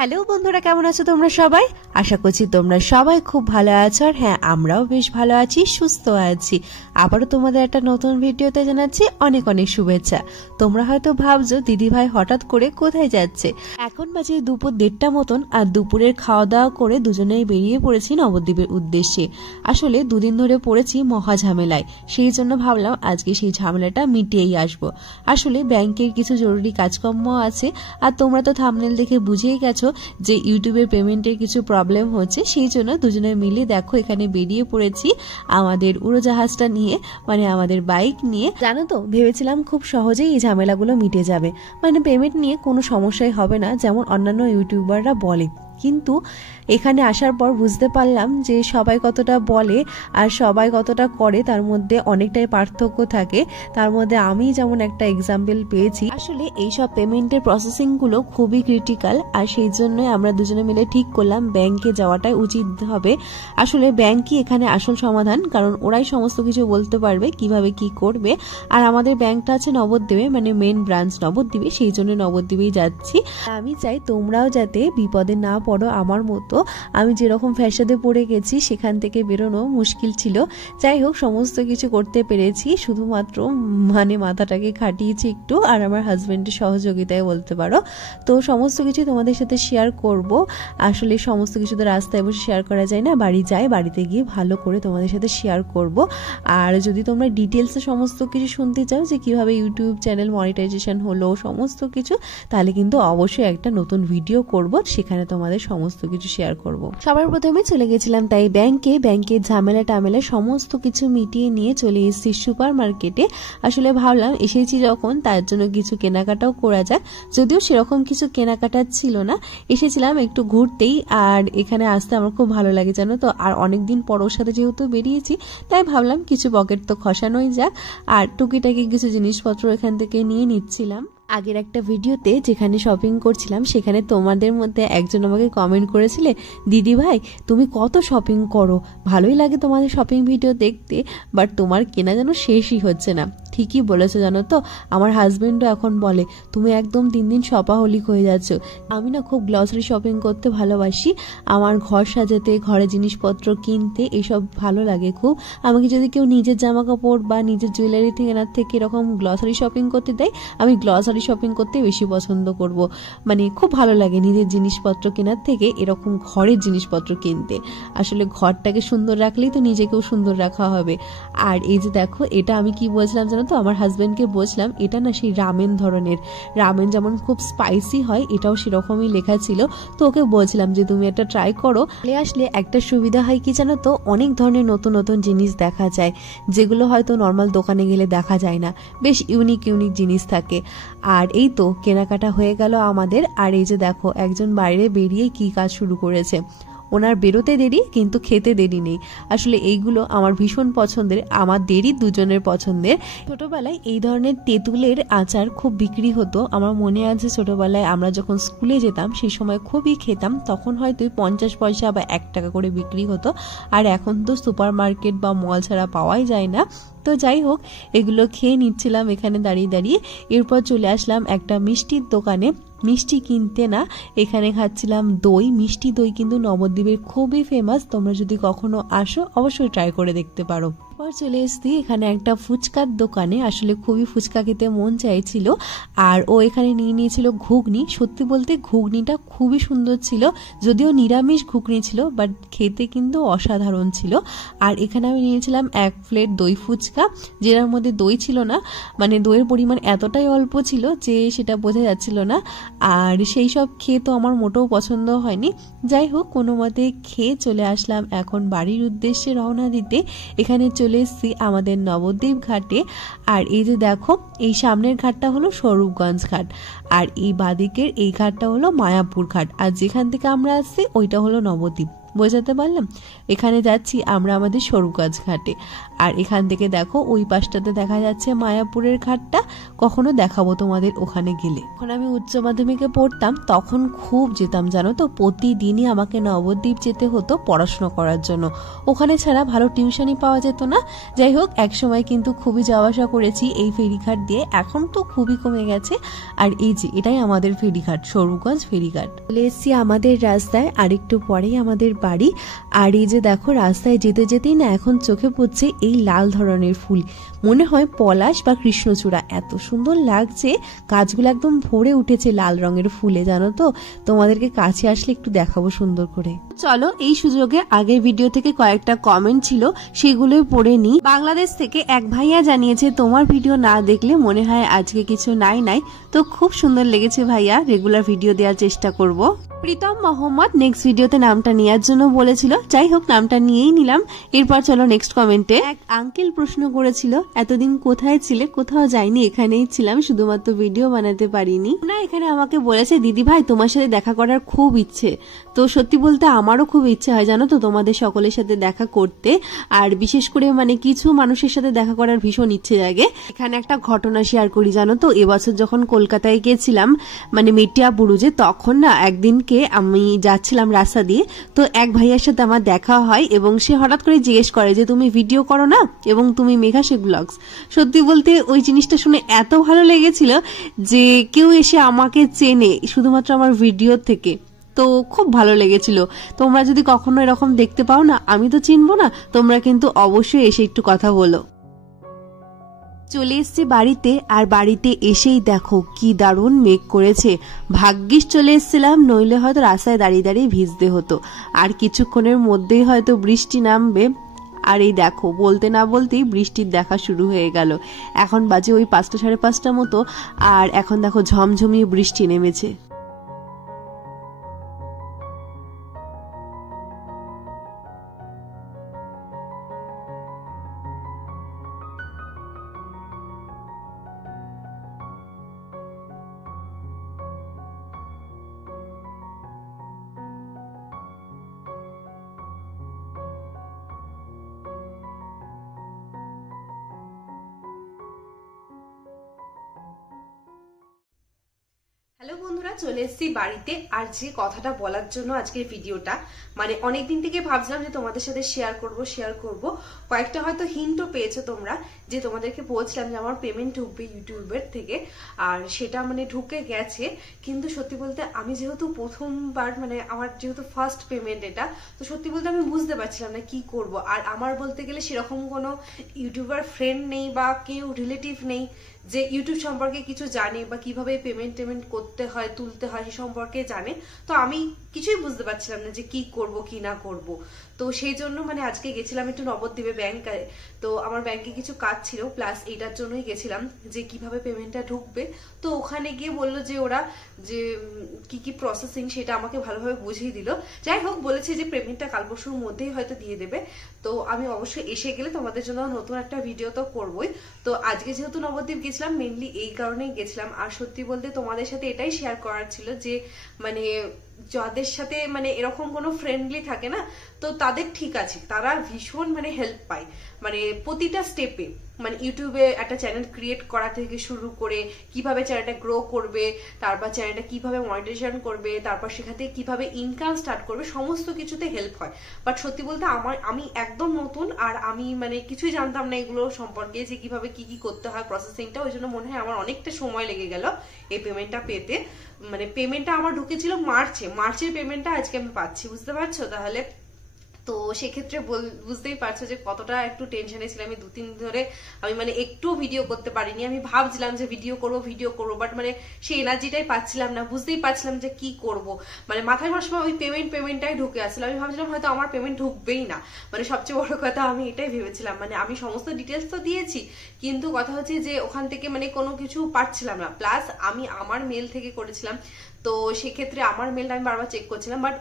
Hello বন্ধুরা, কেমন আছো তোমরা সবাই? আশা করছি তোমরা সবাই খুব ভালো আছো। আর হ্যাঁ, আমরাও বেশ ভালো আছি, সুস্থ আছি। আবারও তোমাদের একটা নতুন ভিডিওতে জানাচ্ছি অনেক অনেক শুভেচ্ছা। তোমরা হয়তো ভাবছো দিদিভাই হঠাৎ করে কোথায় যাচ্ছে। এখন বাজে দুপুর 1:30টা মতন, আর দুপুরের খাওয়া দাওয়া করে দুজনেই বেরিয়ে পড়েছি নবদ্বীপের উদ্দেশ্যে। আসলে দুদিন ধরে পড়েছি মহা ঝামেলায়, সেই জন্য ভাবলাম আজকে সেই ঝামেলাটা মিটিয়েই আসবো। আসলে ব্যাংকের কিছু জরুরি কাজকর্ম আছে, আর তোমরা তো থাম্বনেল দেখে বুঝেই গেছো যে ইউটিউবের পেমেন্টের কিছু প্রবলেম হচ্ছে। সেই জন্য দুজনে মিলে দেখো এখানে বেরিয়ে পড়েছি আমাদের উড়োজাহাজটা নিয়ে, মানে আমাদের বাইক নিয়ে। জানো তো, ভেবেছিলাম খুব সহজেই এই ঝামেলাগুলো মিটে যাবে, মানে পেমেন্ট নিয়ে কোনো সমস্যাই হবে না যেমন অন্যান্য ইউটিউবাররা বলে। কিন্তু এখানে আসার পর বুঝতে পারলাম যে সবাই কতটা বলে আর সবাই কতটা করে তার মধ্যে অনেকটাই পার্থক্য থাকে। তার মধ্যে আমি যেমন একটা এক্সাম্পল পেয়েছি। আসলে এইসব পেমেন্টের প্রসেসিংগুলো খুবই ক্রিটিক্যাল, আর সেই জন্যই আমরা দুজনে মিলে ঠিক করলাম ব্যাংকে যাওয়াটাই উচিত হবে। আসলে ব্যাংকই এখানে আসল সমাধান, কারণ ওরাই সমস্ত কিছু বলতে পারবে কিভাবে কি করবে। আর আমাদের ব্যাংকটা আছে নবদ্বীপে, মানে মেন ব্রাঞ্চ নবদ্বীপে, সেই জন্য নবদ্বীপেই যাচ্ছি। আমি চাই তোমরাও যাতে বিপদে না পড়ো আমার মতো। আমি যেরকম ফ্যাসাদে পড়ে গেছি সেখান থেকে বেরোনো মুশকিল ছিল। যাই হোক, সমস্ত কিছু করতে পেরেছি, শুধুমাত্র মানে মাথাটাকে খাটিয়েছি একটু, আর আমার হাজবেন্ডের সহযোগিতায় বলতে পারো। তো সমস্ত কিছু তোমাদের সাথে শেয়ার করব। আসলে সমস্ত কিছু তো রাস্তায় বসে শেয়ার করা যায় না, বাড়িতে গিয়ে ভালো করে তোমাদের সাথে শেয়ার করব। আর যদি তোমরা ডিটেলসে সমস্ত কিছু শুনতে চাও যে কিভাবে ইউটিউব চ্যানেল মনিটাইজেশন হলো সমস্ত কিছু, তাহলে কিন্তু অবশ্যই একটা নতুন ভিডিও করব, সেখানে তোমাদের সমস্ত কিছু শেয়ার করব। সবার প্রথমে চলে গেছিলাম তাই ব্যাংকের ঝামেলা টামেলা সমস্ত কিছু মিটিয়ে নিয়ে চলে এসেছি সুপার মার্কেটে। আসলে ভাবলাম এসেছি যখন, তার জন্য কিছু কেনাকাটাও করা যাক। যদিও সেরকম কিছু কেনাকাটা ছিল না, এসেছিলাম একটু ঘুরতেই। আর এখানে আসতে আমার খুব ভালো লাগে জানো তো। আর অনেকদিন পর ওর সাথে যেহেতু বেরিয়েছি, তাই ভাবলাম কিছু পকেট তো খসানোই যাক। আর টুকিটাকি কিছু জিনিসপত্র এখান থেকে নিয়ে নিচ্ছিলাম। আগের একটা ভিডিওতে যেখানে শপিং করছিলাম, সেখানে তোমাদের মধ্যে একজন আমাকে কমেন্ট করেছিলে, দিদি ভাই তুমি কত শপিং করো, ভালোই লাগে তোমাদের শপিং ভিডিও দেখতে, বাট তোমার কেনা যেন শেষই হচ্ছে না। ঠিকই বলেছো জানো তো, আমার হাজবেন্ডও এখন বলে তুমি একদম দিন দিন শপাহলিক হয়ে যাচ্ছ। আমি না খুব গ্লসারি শপিং করতে ভালোবাসি, আমার ঘর সাজাতে, ঘরে জিনিসপত্র কিনতে এসব ভালো লাগে খুব। আমাকে যদি কেউ নিজের জামা কাপড় বা নিজের জুয়েলারি কেনার থেকে এরকম গ্লসারি শপিং করতে দেয়, আমি গ্লসারি শপিং করতে বেশি পছন্দ করব। মানে খুব ভালো লাগে নিজের জিনিসপত্র কেনার থেকে এরকম ঘরের জিনিসপত্র কিনতে। আসলে ঘরটাকে সুন্দর রাখলেই তো নিজেকেও সুন্দর রাখা হবে। আর এই যে দেখো, এটা আমি কি বলছিলাম জানো তো, আমার হাজবেন্ডকে বলছিলাম এটা না সেই রামেন ধরনের, রামেন যেমন খুব স্পাইসি হয় এটাও সেরকমই লেখা ছিল। তো ওকে বলছিলাম যে তুমি একটা ট্রাই করো। আসলে একটা সুবিধা হয় কি জানো তো, অনেক ধরনের নতুন নতুন জিনিস দেখা যায় যেগুলো হয়তো নর্মাল দোকানে গেলে দেখা যায় না, বেশ ইউনিক জিনিস থাকে। আর এই তো কেনাকাটা হয়ে গেল আমাদের। আর এই যে দেখো, একজন বাইরে বেরিয়ে কি কাজ শুরু করেছে। ওনার বেরোতে দেরি কিন্তু খেতে দেরি নেই। আসলে এইগুলো আমার ভীষণ পছন্দের, আমাদেরই দুজনের পছন্দের। ছোটবেলায় এই ধরনের তেঁতুলের আচার খুব বিক্রি হতো। আমার মনে আছে ছোটবেলায় আমরা যখন স্কুলে যেতাম সেই সময় খুবই খেতাম। তখন হয়তো 50 পয়সা বা 1 টাকা করে বিক্রি হতো। আর এখন তো সুপার মার্কেট বা মল ছাড়া পাওয়াই যায় না। তো যাই হোক, এগুলো খেয়ে নিচ্ছিলাম এখানে দাঁড়িয়ে। এরপর চলে আসলাম একটা মিষ্টির দোকানে। মিষ্টি কিনতে না, এখানে খাচ্ছিলাম দই। মিষ্টি দই কিন্তু নবদ্বীপের খুবই ফেমাস, তোমরা যদি কখনো আসো অবশ্যই ট্রাই করে দেখতে পারো। পর চলে এসেছি এখানে একটা ফুচকার দোকানে। আসলে খুবই ফুচকা খেতে মন চাইছিল, আর ও এখানে নিয়ে নিয়েছিল ঘুগনি। সত্যি বলতে ঘুগনিটা খুবই সুন্দর ছিল, যদিও নিরামিষ ঘুগনি ছিল, বাট খেতে কিন্তু অসাধারণ ছিল। আর এখানে আমি নিয়েছিলাম 1 প্লেট দই ফুচকা, যেটার মধ্যে দই ছিল না, মানে দইয়ের পরিমাণ এতটাই অল্প ছিল যে সেটা বোঝা যাচ্ছিল না। আর সেই সব খেয়ে তো আমার মোটেও পছন্দ হয়নি। যাই হোক, কোনো মতে খেয়ে চলে আসলাম এখন বাড়ির উদ্দেশ্যে রওনা দিতে। এখানে চলে এসেছি আমাদের নবদ্বীপ ঘাটে। আর এই যে দেখো, এই সামনের ঘাটটা হলো স্বরূপগঞ্জ ঘাট, আর এই বাদিকের এই ঘাটটা হলো মায়াপুর ঘাট, আর যেখান থেকে আমরা আসছি ওইটা হলো নবদ্বীপ। বোঝাতে পারলাম? এখানে যাচ্ছি আমরা আমাদের সরুগাছ ঘাটে, আর এখান থেকে দেখো ওই পাশটাতে দেখা যাচ্ছে মায়াপুরের ঘাটটা। কখনো দেখাবো তোমাদের ওখানে গেলে। যখন আমি উচ্চ মাধ্যমিকে পড়তাম তখন খুব যেতাম জানো তো, প্রতিদিনই আমাকে নবদ্বীপ যেতে হতো পড়াশোনা করার জন্য। ওখানে ছাড়া ভালো টিউশনই পাওয়া যেত না। যাই হোক, একসময় কিন্তু খুবই যাওয়া আসা করেছি এই ফেরিঘাট দিয়ে, এখন তো খুবই কমে গেছে। আর এই যে এটাই আমাদের ফেরিঘাট, সরুগঞ্জ ফেরিঘাট। চলে এসেছি আমাদের রাস্তায়, আর একটু পরেই আমাদের বাড়ি। আর এই যে দেখো রাস্তায় যেতে যেতেই না এখন চোখে পড়ছে এই লাল ধরনের ফুল, মনে হয় পলাশ বা কৃষ্ণচূড়া। এত সুন্দর লাগছে, গাছগুলো একদম ভরে উঠেছে লাল রঙের ফুলে, জানো তো। তোমাদেরকে কাছে আসলে একটু দেখাবো সুন্দর করে। চলো এই সুযোগে আগের ভিডিও থেকে কয়েকটা কমেন্ট ছিল সেগুলোই পড়ে নি। বাংলাদেশ থেকে এক ভাইয়া জানিয়েছে তোমার ভিডিও না দেখলে মনে হয় আজকে কিছু নাই। তো খুব সুন্দর লেগেছে ভাইয়া, রেগুলার ভিডিও দেওয়ার চেষ্টা করব। প্রীতম মোহাম্মদ নেক্সট ভিডিওতে নামটা নেওয়ার জন্য বলেছিল, যাই হোক নামটা নিয়েই নিলাম। এরপর চলো নেক্সট কমেন্টে। এক আঙ্কেল প্রশ্ন করেছিল এতদিন কোথায় ছিলে? কোথাও যাইনি, এখানেই ছিলাম, শুধুমাত্র ভিডিও বানাতে পারিনি না। এখানে আমাকে বলেছে দিদি ভাই তোমার সাথে দেখা করার খুব ইচ্ছে। তো সত্যি বলতে আমারও খুব ইচ্ছে হয় জানো তো তোমাদের সকলের সাথে দেখা করতে, আর বিশেষ করে মানে কিছু মানুষের সাথে দেখা করার ভীষণ ইচ্ছে জাগে। এখানে একটা ঘটনা শেয়ার করি জানো তো, এবছর যখন কলকাতায় গিয়েছিলাম মানে মেটিয়া বুরুজে, তখন না একদিনকে আমি যাচ্ছিলাম রাস্তা দিয়ে, তো এক ভাইয়ার সাথে আমার দেখা হয় এবং সে হঠাৎ করে জিজ্ঞেস করে যে তুমি ভিডিও করো না এবং তুমি মেঘা শেখ ব্লগস। সত্যি বলতে ওই জিনিসটা শুনে এত ভালো লেগেছিল যে কেউ এসে আমাকে চেনে শুধুমাত্র আমার ভিডিও থেকে। তো খুব ভালো লেগেছিল। তোমরা যদি কখনো এরকম দেখতে পাও না, আমি তো চিনবো না, তোমরা কিন্তু অবশ্যই এসে একটু কথা বলো। চলে এসছি বাড়িতে, আর বাড়িতে এসেই দেখো কি দারুণ মেঘ করেছে। ভাগ্যিস চলে এসছিলাম, নইলে হয়তো রাস্তায় দাঁড়িয়ে দাঁড়িয়ে ভিজতে হতো। আর কিছুক্ষণের মধ্যেই হয়তো বৃষ্টি নামবে। আর এই দেখো বলতে না বলতেই বৃষ্টির দেখা শুরু হয়ে গেল। এখন বাজে ওই 5টা সাড়ে 5টা মতো, আর এখন দেখো ঝমঝমিয়ে বৃষ্টি নেমেছে। হ্যালো বন্ধুরা, চলে এসেছি বাড়িতে। আর যে কথাটা বলার জন্য আজকের ভিডিওটা, মানে অনেকদিন থেকে ভাবছিলাম যে তোমাদের সাথে শেয়ার করব। কয়েকটা হয়তো হিন্টও পেয়েছো তোমরা, যে তোমাদেরকে বলছিলাম যে আমার পেমেন্ট ঢুকবে ইউটিউবের থেকে, আর সেটা মানে ঢুকে গেছে। কিন্তু সত্যি বলতে আমি যেহেতু প্রথমবার, মানে আমার যেহেতু ফার্স্ট পেমেন্ট এটা, তো সত্যি বলতে আমি বুঝতে পারছিলাম না কি করব। আর আমার বলতে গেলে সেরকম কোনো ইউটিউবার ফ্রেন্ড নেই বা কেউ রিলেটিভ নেই যে ইউটিউব সম্পর্কে কিছু জানে বা কিভাবে পেমেন্ট করতে হয়, তুলতে হয় সে সম্পর্কে জানে। তো আমি কিছুই বুঝতে পারছিলাম না যে কি করব কি না করব। তো সেই জন্য মানে আজকে গেছিলাম একটু নবদ্বীপে ব্যাংকে। তো আমার ব্যাংকে কিছু কাজ ছিল, প্লাস এইটার জন্যই গেছিলাম যে কিভাবে পেমেন্টটা ঢুকবে। তো ওখানে গিয়ে বললো যে ওরা যে কি প্রসেসিং সেটা আমাকে ভালোভাবে বুঝিয়ে দিল। যাই হোক, বলেছে যে পেমেন্টটা কাল পরশুর মধ্যেই হয়তো দিয়ে দেবে। তো আমি অবশ্যই এসে গেলে তোমাদের জন্য নতুন একটা ভিডিও তো করবোই। তো আজকে যেহেতু নবদ্বীপ গেছিলাম, মেনলি এই কারণেই গেছিলাম। আর সত্যি বলতে তোমাদের সাথে এটাই শেয়ার করার ছিল যে মানে যাদের সাথে মানে এরকম কোনো ফ্রেন্ডলি থাকে না, তো তাদের ঠিক আছে, তারা ভীষণ মানে হেল্প পায় মানে প্রতিটা স্টেপে। মানে ইউটিউবে একটা চ্যানেল ক্রিয়েট করা থেকে শুরু করে কিভাবে চ্যানেলটা গ্রো করবে, তারপর চ্যানেলটা কিভাবে মনিটাইজেশন করবে, তারপর সেখান থেকে কিভাবে ইনকাম স্টার্ট করবে, সমস্ত কিছুতে হেল্প হয়। বাট সত্যি বলতে আমি একদম নতুন, আর আমি মানে কিছুই জানতাম না এগুলো সম্পর্কে, যে কিভাবে কি করতে হয় প্রসেসিংটা। ওই জন্য মনে হয় আমার অনেকটা সময় লেগে গেল এই পেমেন্টটা পেতে। মানে পেমেন্টটা আমার ঢুকেছিল মার্চের পেমেন্টটা আজকে আমি পাচ্ছি, বুঝতে পারছো তাহলে। তো সেক্ষেত্রে বুঝতেই পারছো যে কতটা একটু টেনশনে ছিলাম। আমি 2-3 দিন ধরে আমি মানে একটু ভিডিও করতে পারিনি। আমি ভাবছিলাম যে ভিডিও করবো, বাট মানে সেই এনার্জিটাই পাচ্ছিলাম না, বুঝতেই পারছিলাম যে কি করব। মানে মাথায় আমার সময় ওই পেমেন্টটাই ঢুকে আসছিল। আমি ভাবছিলাম হয়তো আমার পেমেন্ট ঢুকবেই না। মানে সবচেয়ে বড় কথা আমি এটাই ভেবেছিলাম। মানে আমি সমস্ত ডিটেলস তো দিয়েছি, কিন্তু কথা হচ্ছে যে ওখান থেকে মানে কোনো কিছু পাচ্ছিলাম না। প্লাস আমি আমার মেল থেকে করেছিলাম, তো সেক্ষেত্রে আমার মেলটা আমি বারবার চেক করছিলাম, বাট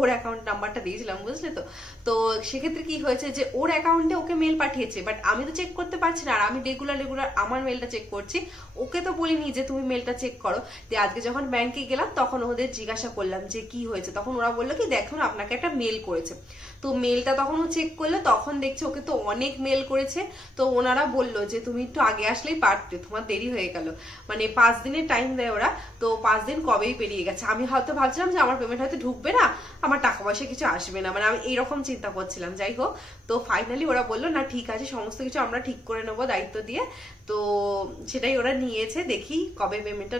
ওর অ্যাকাউন্ট নাম্বারটা দিয়েছিলাম, বুঝলে তো। তো সেক্ষেত্রে কি হয়েছে যে ওর অ্যাকাউন্টে ওকে মেল পাঠিয়েছে, বাট আমি তো চেক করতে পারছি না, আর আমি রেগুলার আমার মেলটা চেক করছি। ওকে তো বলিনি যে তুমি মেলটা চেক করো। তো আজকে যখন ব্যাংকে গেলাম তখন ওদের জিজ্ঞাসা করলাম যে কি হয়েছে, তখন ওরা বললো কি দেখুন আপনাকে একটা মেল করেছে। তো মেলটা তখন ও চেক করলো, তখন দেখছে ওকে তো অনেক মেল করেছে। তো ওনারা বললো যে তুমি একটু আগে আসলেই পারতে, তোমার দেরি হয়ে গেল। মানে 5 দিনের টাইম দেয় ওরা, তো 5 দিন কবেই পেরিয়ে গেছে। আমি হয়তো ভাবছিলাম যে আমার পেমেন্ট হয়তো ঢুকবে না, আমার টাকা পয়সা কিছু আসবে না, মানে আমি এইরকম চিন্তা করছিলাম। যাই হোক, তো ফাইনালি ওরা বললো না ঠিক আছে, সমস্ত কিছু আমরা ঠিক করে নেবো দায়িত্ব দিয়ে। তো সেটাই ওরা নিয়েছে, দেখি কবে পেমেন্টটা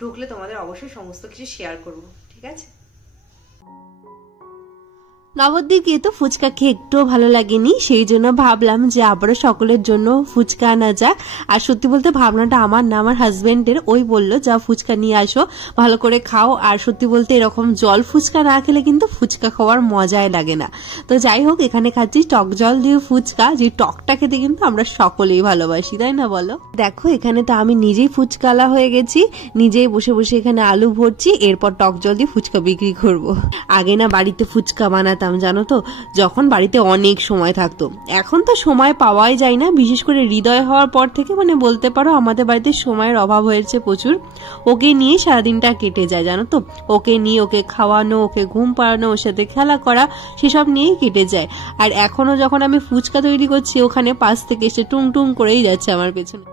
ঢুকলে তোমাদের অবশ্যই সমস্ত কিছু শেয়ার করবো, ঠিক আছে। নবদ্বীপ গিয়ে তো ফুচকা খেয়ে একটুও ভালো লাগেনি, সেই জন্য ভাবলাম যে আবারও সকলের জন্য ফুচকা আনা যাক। আর সত্যি বলতে ভাবনাটা আমার না, আমার হাজবেন্ডের। ওই বললো যা ফুচকা নিয়ে আসো, ভালো করে খাও। আর সত্যি বলতে এরকম জল ফুচকা না খেলে কিন্তু ফুচকা খাওয়ার মজাই লাগে না। তো যাই হোক, এখানে খাচ্ছি টক জল দিয়ে ফুচকা, যে টকটা খেতে কিন্তু আমরা সকলেই ভালোবাসি, তাই না বলো। দেখো এখানে তো আমি নিজেই ফুচকালা হয়ে গেছি, নিজেই বসে বসে এখানে আলু ভরছি, এরপর টক জল দিয়ে ফুচকা বিক্রি করব। আগে না বাড়িতে ফুচকা বানাতাম জানো তো, যখন বাড়িতে অনেক সময় থাকতো। এখন তো সময় পাওয়াই যায় না, বিশেষ করে হৃদয় হওয়ার পর থেকে মানে বলতে পারো আমাদের বাড়িতে সময়ের অভাব হয়েছে প্রচুর। ওকে নিয়ে সারাদিনটা কেটে যায় জানো তো, ওকে নিয়ে ওকে খাওয়ানো, ওকে ঘুম পাড়ানো, ওর সাথে খেলা করা, সেসব নিয়েই কেটে যায়। আর এখনো যখন আমি ফুচকা তৈরি করছি, ওখানে পাশ থেকে এসে টুং টুং করেই যাচ্ছে আমার পেছনে।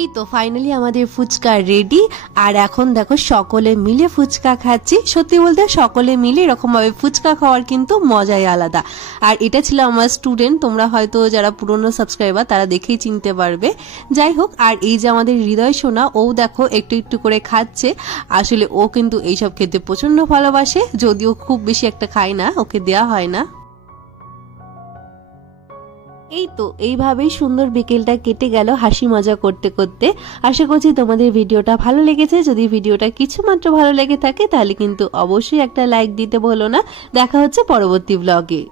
এই তো ফাইনালি আমাদের ফুচকা রেডি। আর এখন দেখো সকলে মিলে ফুচকা খাচ্ছি। সত্যি বলতে সকলে মিলে এরকম ভাবে ফুচকা খাওয়ার কিন্তু মজাই আলাদা। আর এটা ছিল আমার স্টুডেন্ট, তোমরা হয়তো যারা পুরনো সাবস্ক্রাইবার তারা দেখেই চিনতে পারবে। যাই হোক, আর এই যে আমাদের হৃদয় সোনা, ও দেখো একটু একটু করে খাচ্ছে। আসলে ও কিন্তু এইসব খেতে প্রচন্ড ভালোবাসে, যদিও খুব বেশি একটা খায় না, ওকে দেয়া হয় না। এই তো এইভাবেই সুন্দর বিকেলটা কেটে গেল হাসি মজা করতে করতে। আশা করছি তোমাদের ভিডিওটা ভালো লেগেছে। যদি ভিডিওটা কিছু মাত্র ভালো লেগে থাকে তাহলে কিন্তু অবশ্যই একটা লাইক দিতে ভুলো না। দেখা হচ্ছে পরবর্তী ব্লগে।